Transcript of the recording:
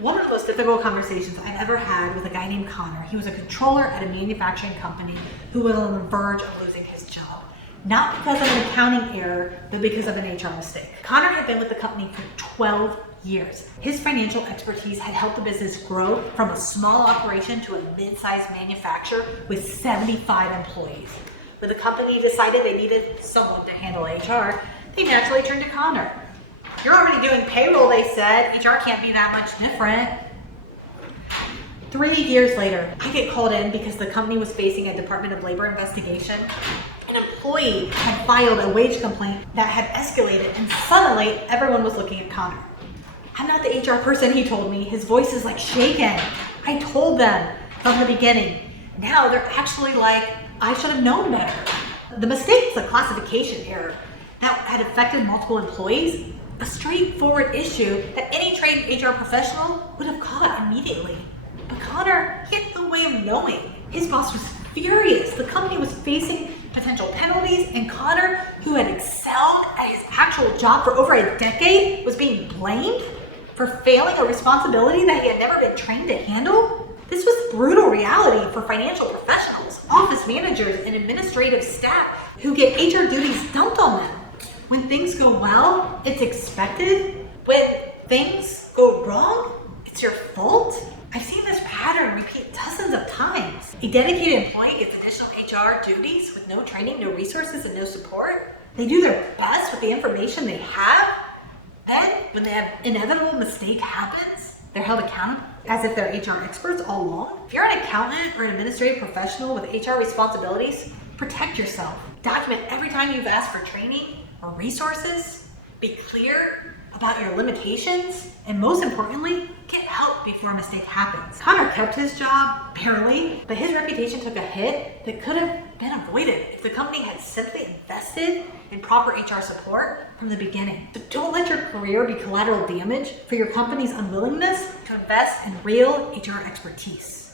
One of the most difficult conversations I've ever had with a guy named Connor. He was a controller at a manufacturing company who was on the verge of losing his job. Not because of an accounting error, but because of an HR mistake. Connor had been with the company for 12 years. His financial expertise had helped the business grow from a small operation to a mid-sized manufacturer with 75 employees. When the company decided they needed someone to handle HR, they naturally turned to Connor. You're already doing payroll, they said. HR can't be that much different. 3 years later, I get called in because the company was facing a Department of Labor investigation. An employee had filed a wage complaint that had escalated, and suddenly everyone was looking at Connor. I'm not the HR person, he told me. His voice is like shaken. I told them from the beginning. Now they're actually like, I should have known better. The mistake was a classification error that had affected multiple employees. A straightforward issue that any trained HR professional would have caught immediately. But Connor, he had no way of knowing. His boss was furious. The company was facing potential penalties, and Connor, who had excelled at his actual job for over a decade, was being blamed for failing a responsibility that he had never been trained to handle. This was brutal reality for financial professionals, office managers, and administrative staff who get HR duties dumped on them. When things go well, it's expected. When things go wrong, it's your fault. I've seen this pattern repeat dozens of times. A dedicated employee gets additional HR duties with no training, no resources, and no support. They do their best with the information they have. Then, when the inevitable mistake happens, they're held accountable as if they're HR experts all along. If you're an accountant or an administrative professional with HR responsibilities, protect yourself. Document every time you've asked for training or resources. Be clear about your limitations, and most importantly, get help before a mistake happens. Connor kept his job, barely, but his reputation took a hit that could have been avoided if the company had simply invested in proper HR support from the beginning. So don't let your career be collateral damage for your company's unwillingness to invest in real HR expertise.